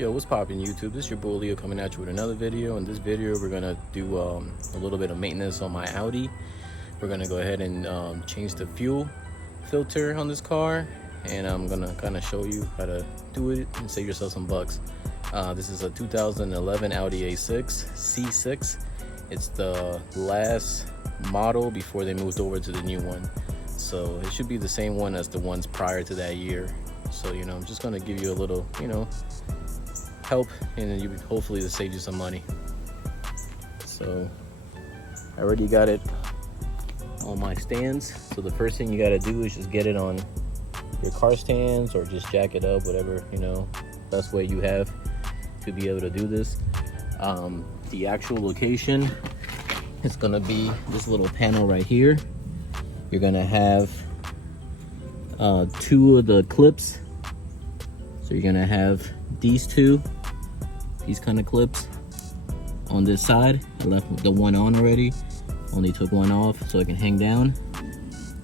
Yo, what's poppin' YouTube? This is your boy Leo coming at you with another video. In this video, we're gonna do a little bit of maintenance on my Audi. We're gonna go ahead and change the fuel filter on this car, and I'm gonna kind of show you how to do it and save yourself some bucks. This is a 2011 Audi A6 C6. It's the last model before they moved over to the new one, so it should be the same one as the ones prior to that year. So I'm just gonna give you a little help, and you hopefully to save you some money. So I already got it on my stands, so the first thing you got to do is just get it on your car stands, or just jack it up, whatever best way you have to be able to do this. The actual location is gonna be this little panel right here. You're gonna have two of the clips, so you're gonna have these kind of clips on this side. I left the one on already, only took one off so it can hang down.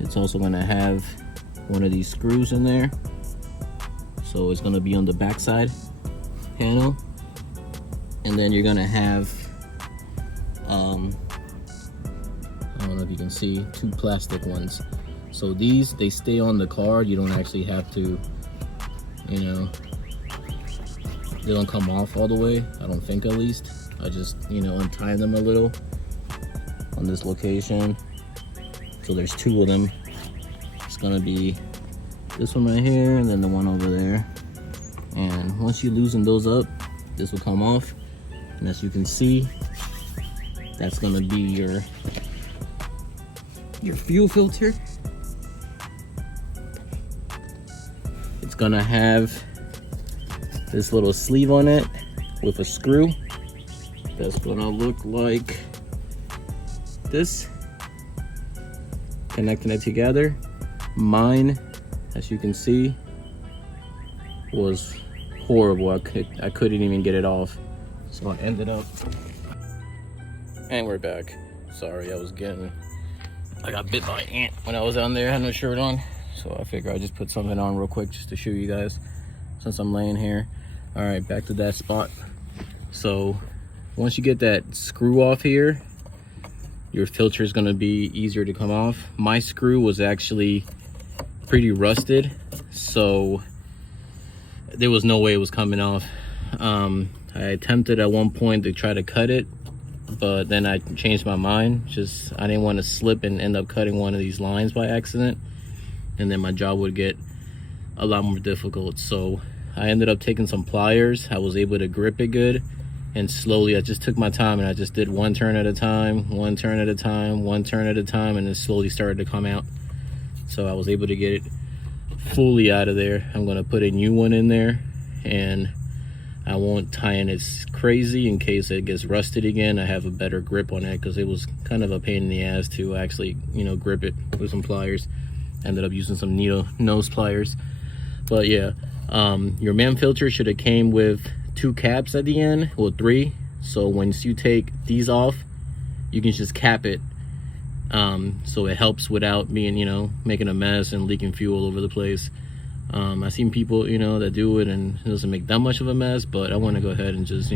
It's also going to have one of these screws in there, so it's going to be on the back side panel. And then you're going to have I don't know if you can see, two plastic ones. So these, they stay on the car. You don't actually have to, they don't come off all the way, I don't think, at least. I just untie them a little on this location. So there's two of them. It's gonna be this one right here, and then the one over there. And once you loosen those up, this will come off, and as you can see, that's gonna be your fuel filter. It's gonna have this little sleeve on it with a screw that's gonna look like this, connecting it together. Mine, as you can see, was horrible. I couldn't even get it off, so I ended up, and we're back. Sorry, I got bit by an ant when I was down there. I had no shirt on, so I figured I'd just put something on real quick just to show you guys since I'm laying here. All right, back to that spot. So once you get that screw off here, your filter is going to be easier to come off. My screw was actually pretty rusted, so there was no way it was coming off. I attempted at one point to try to cut it, but then I changed my mind. I didn't want to slip and end up cutting one of these lines by accident, and then my job would get a lot more difficult. So I ended up taking some pliers. I was able to grip it good, and slowly I just took my time, and I just did one turn at a time, one turn at a time, one turn at a time, and it slowly started to come out. So I was able to get it fully out of there. I'm gonna put a new one in there, and I won't tie in it crazy in case it gets rusted again. I have a better grip on it, because it was kind of a pain in the ass to actually grip it with some pliers. Ended up using some needle nose pliers. But yeah, your Mann filter should have came with two caps at the end, well, three. So once you take these off, you can just cap it, so it helps without being making a mess and leaking fuel all over the place. I've seen people that do it, and it doesn't make that much of a mess, but I want to go ahead and just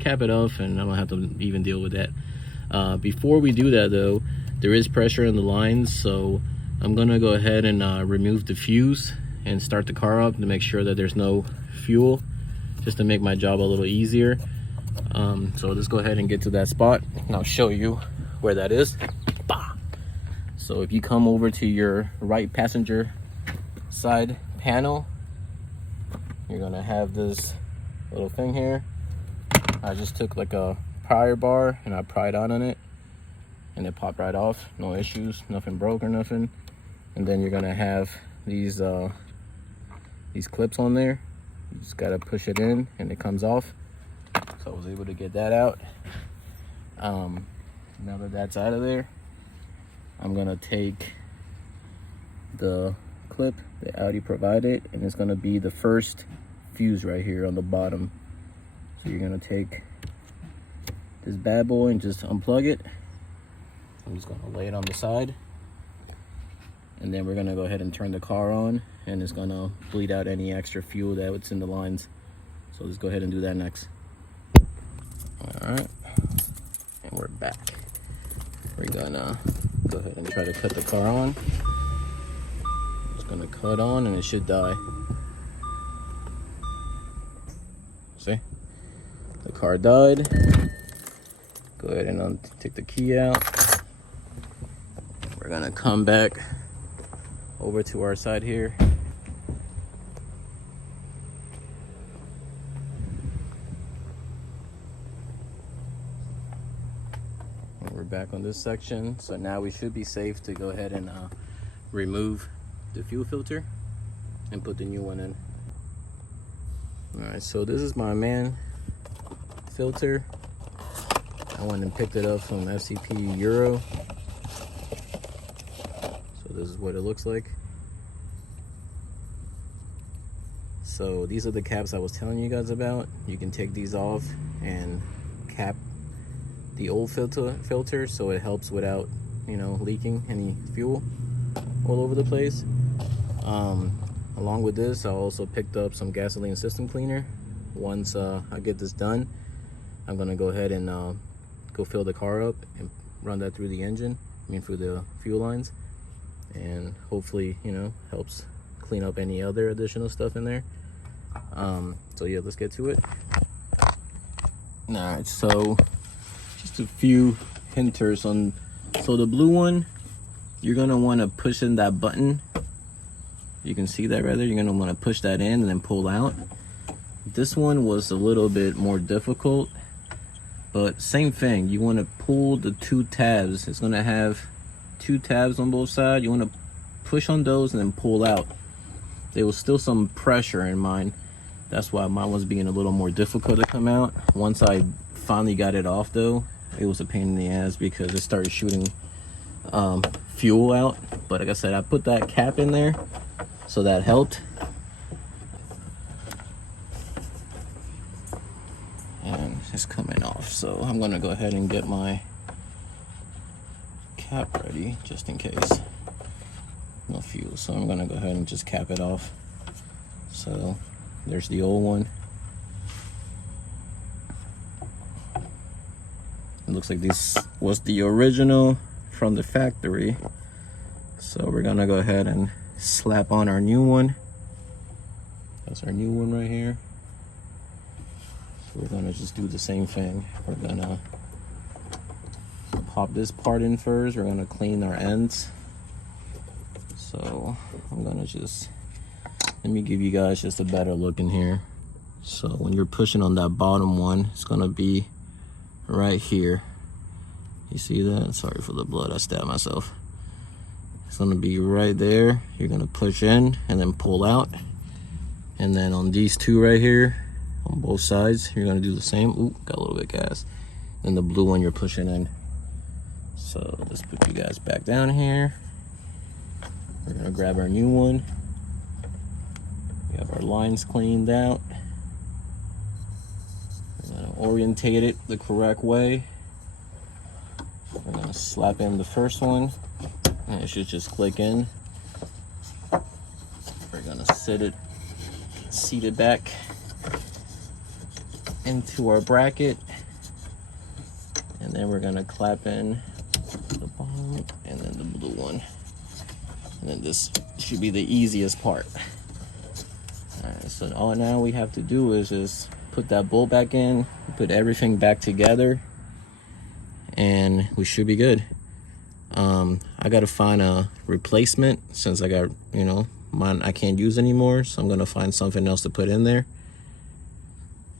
cap it off, and I don't have to even deal with that. Before we do that though, there is pressure in the lines, so I'm gonna go ahead and remove the fuse and start the car up to make sure that there's no fuel, just to make my job a little easier. So let's go ahead and get to that spot, and I'll show you where that is. Bah! So if you come over to your right passenger side panel, you're gonna have this little thing here. I just took like a pry bar and I pried on it, and it popped right off. No issues, nothing broke or nothing. And then you're gonna have these clips on there. You just gotta push it in and it comes off. So I was able to get that out. Now that that's out of there, I'm gonna take the clip that Audi provided, and it's gonna be the first fuse right here on the bottom. So you're gonna take this bad boy and just unplug it. I'm just gonna lay it on the side, and then we're gonna go ahead and turn the car on, and it's gonna bleed out any extra fuel that's in the lines. So let's go ahead and do that next. All right, and we're back. We're gonna go ahead and try to cut the car on. It's gonna cut on and it should die. See? The car died. Go ahead and take the key out. We're gonna come back over to our side here. And we're back on this section. So now we should be safe to go ahead and remove the fuel filter and put the new one in. All right, so this is my Mann filter. I went and picked it up from FCP Euro. So this is what it looks like. So these are the caps I was telling you guys about. You can take these off and cap the old filter so it helps without, you know, leaking any fuel all over the place. Along with this, I also picked up some gasoline system cleaner. Once I get this done, I'm gonna go ahead and go fill the car up and run that through the engine, through the fuel lines, and hopefully, you know, helps clean up any other additional stuff in there. So yeah, let's get to it. All right, so just a few hinters on. So the blue one, you're gonna want to push in that button. You can see that right there. You're gonna want to push that in and then pull out. This one was a little bit more difficult, but same thing. You want to pull the two tabs. It's gonna have two tabs on both sides. You want to push on those and then pull out. There was still some pressure in mine. That's why mine was being a little more difficult to come out. Once I finally got it off though, it was a pain in the ass because it started shooting fuel out. But like I said, I put that cap in there, so that helped. And it's coming off. So I'm gonna go ahead and get my cap ready just in case. No fuel, so I'm gonna go ahead and just cap it off. So there's the old one. It looks like this was the original from the factory. So we're gonna go ahead and slap on our new one. That's our new one right here. So we're gonna just do the same thing. We're gonna pop this part in first. We're gonna clean our ends. So I'm gonna let me give you guys just a better look in here. So when you're pushing on that bottom one, it's gonna be right here. You see that? Sorry for the blood, I stabbed myself. It's gonna be right there. You're gonna push in and then pull out. And then on these two right here, on both sides, you're gonna do the same. Ooh, got a little bit of gas. Then the blue one you're pushing in. So let's put you guys back down here. We're gonna grab our new one. We have our lines cleaned out. We're gonna orientate it the correct way. We're gonna slap in the first one, and it should just click in. We're gonna seat it back into our bracket, and then we're gonna clap in the bottom and then the blue one. And then this should be the easiest part. All right, so all now we have to do is just put that bolt back in, put everything back together, and we should be good. I gotta find a replacement since I got, you know, mine I can't use anymore. So I'm gonna find something else to put in there,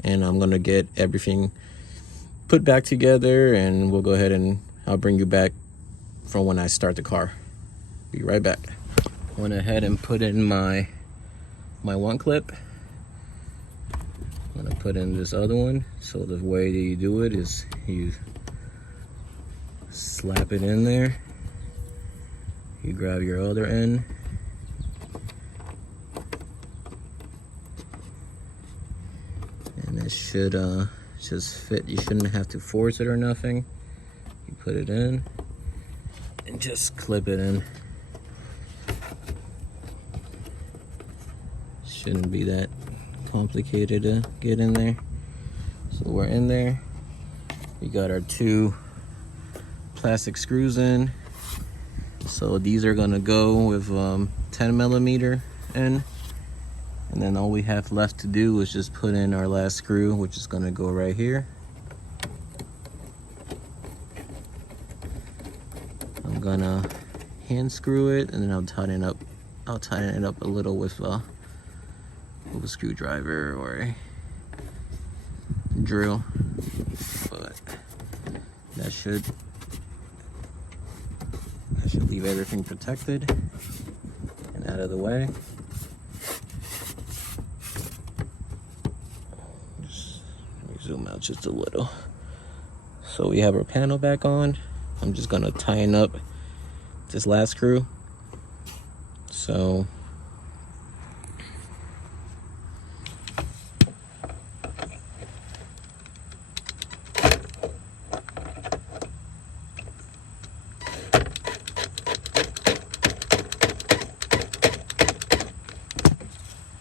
and I'm gonna get everything put back together, and we'll go ahead and I'll bring you back from when I start the car. Be right back. Went ahead and put in my one clip. I'm gonna put in this other one. So the way that you do it is you slap it in there. You grab your other end. And it should just fit. You shouldn't have to force it or nothing. You put it in and just clip it in. Shouldn't be that complicated to get in there. So we're in there. We got our 2 plastic screws in. So these are gonna go with 10 millimeter in. And then all we have left to do is just put in our last screw, which is gonna go right here. I'm gonna hand screw it, and then I'll tighten it up a little with a screwdriver or a drill. But that should leave everything protected and out of the way. Let me zoom out just a little. So we have our panel back on. I'm just gonna tighten up this last screw. So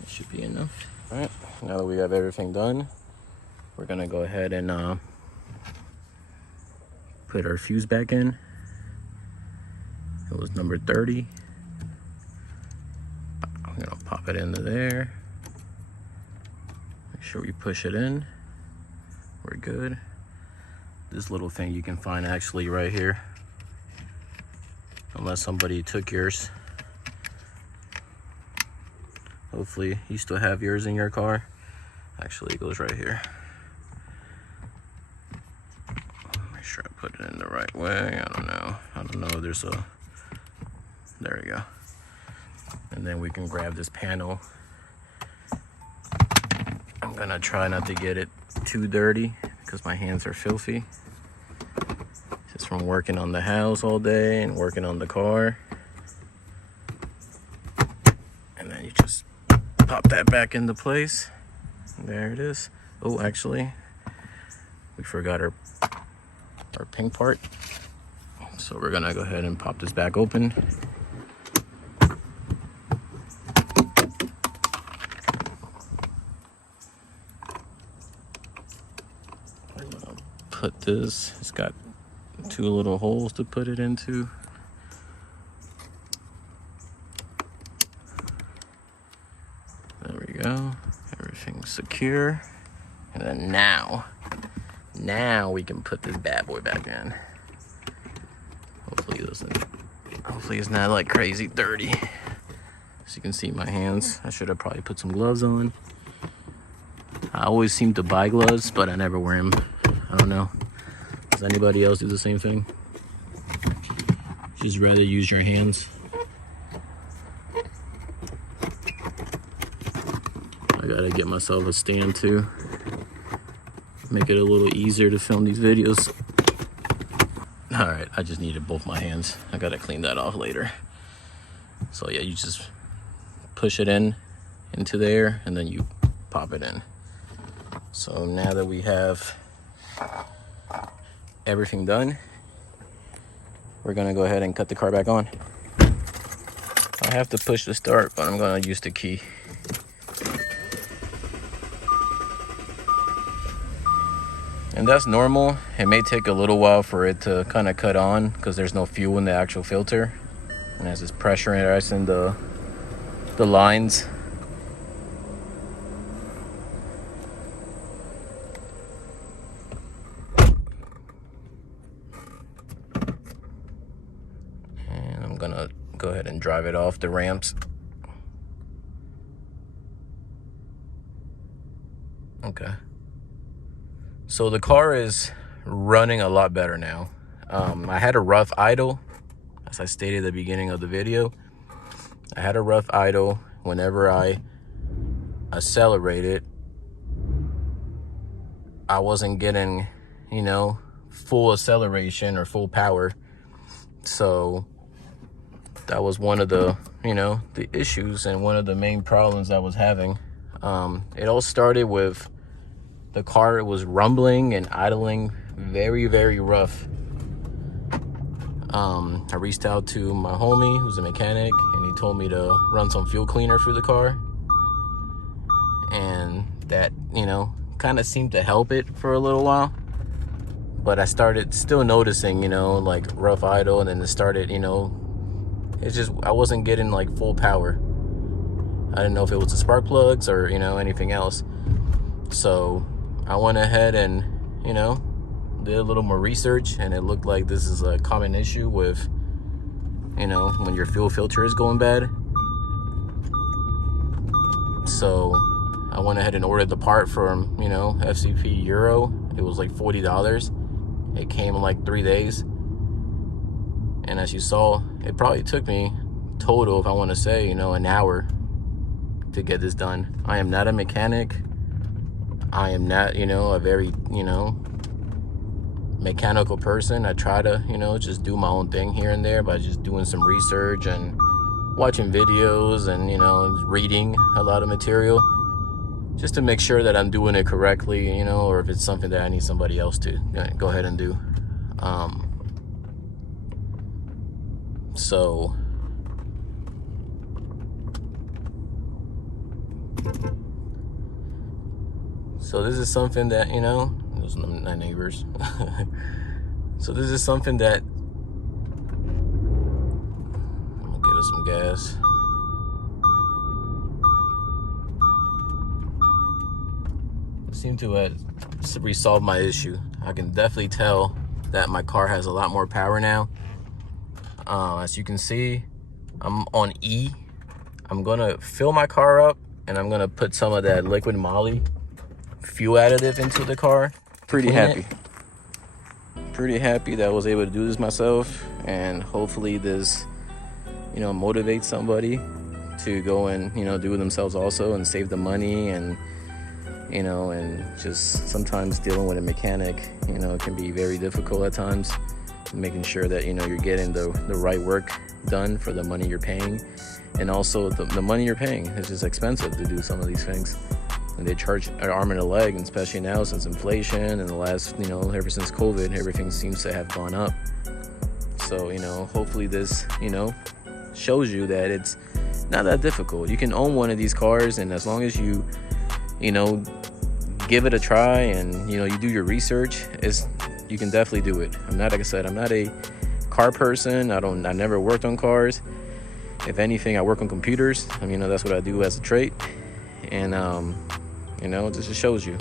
should be enough. All right, now that we have everything done, we're gonna go ahead and put our fuse back in. It was number 30. I'm gonna pop it into there. Make sure we push it in. We're good. This little thing you can find actually right here, unless somebody took yours. Hopefully you still have yours in your car. Actually, it goes right here. Make sure I put it in the right way. I don't know if there's a, there we go. And then we can grab this panel. I'm gonna try not to get it too dirty because my hands are filthy. Just from working on the house all day and working on the car. And then you just pop that back into place. There it is. Oh, actually, we forgot our pink part. So we're gonna go ahead and pop this back open. We're gonna put this, it's got 2 little holes to put it into. There we go. Everything's secure. And then now we can put this bad boy back in. Hopefully it's not like crazy dirty. As you can see my hands, I should have probably put some gloves on. I always seem to buy gloves, but I never wear them. I don't know. Does anybody else do the same thing? Just rather use your hands? I gotta get myself a stand too. Make it a little easier to film these videos. All right, I just needed both my hands. I gotta clean that off later. So yeah, you just push it into there and then you pop it in. So now that we have everything done, we're gonna go ahead and cut the car back on. I have to push the start, but I'm gonna use the key. And that's normal. It may take a little while for it to kind of cut on because there's no fuel in the actual filter. And as it's pressurizing the lines. And I'm gonna go ahead and drive it off the ramps. Okay. So the car is running a lot better now. I had a rough idle, as I stated at the beginning of the video. I had a rough idle. Whenever I accelerated, I wasn't getting, full acceleration or full power. So that was one of the, the issues and one of the main problems I was having. It all started with the car was rumbling and idling very, very rough. I reached out to my homie who's a mechanic and he told me to run some fuel cleaner through the car. and that, you know, kind of seemed to help it for a little while. But I started still noticing, you know, like rough idle, and then it started, you know, it's just, I wasn't getting like full power. I didn't know if it was the spark plugs or, you know, anything else. So I went ahead and, you know, did a little more research, and it looked like this is a common issue with, you know, when your fuel filter is going bad. So I went ahead and ordered the part from, you know, FCP Euro. It was like $40. It came in like 3 days. And as you saw, it probably took me total, if I want to say, you know, an hour to get this done. I am not a mechanic. I am not, you know, a very, you know, mechanical person. I try to, you know, just do my own thing here and there by just doing some research and watching videos and, you know, reading a lot of material just to make sure that I'm doing it correctly, you know, or if it's something that I need somebody else to go ahead and do. So this is something that, you know, those are my neighbors. So this is something that, I'm gonna give us some gas. It seemed to resolve my issue. I can definitely tell that my car has a lot more power now. As you can see, I'm on E. I'm gonna fill my car up, and I'm gonna put some of that liquid moly fuel additive into the car. Pretty happy that I was able to do this myself, and hopefully this, you know, motivates somebody to go and, you know, do it themselves also and save the money. And, you know, and just sometimes dealing with a mechanic, you know, it can be very difficult at times, making sure that, you know, you're getting the right work done for the money you're paying. And also the money you're paying is just expensive to do some of these things, and they charge an arm and a leg, and especially now since inflation and the last, you know, ever since COVID, everything seems to have gone up. So, you know, hopefully this, you know, shows you that it's not that difficult. You can own one of these cars, and as long as you, you know, give it a try and, you know, you do your research, you can definitely do it. I'm not, like I said, I'm not a car person. I never worked on cars. If anything, I work on computers. I mean, you know, that's what I do as a trade. And, you know, this just shows you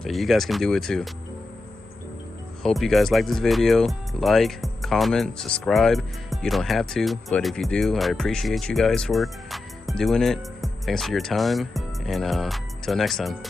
that you guys can do it too. Hope you guys like this video. Like, comment, subscribe. You don't have to, but if you do, I appreciate you guys for doing it. Thanks for your time, and until next time.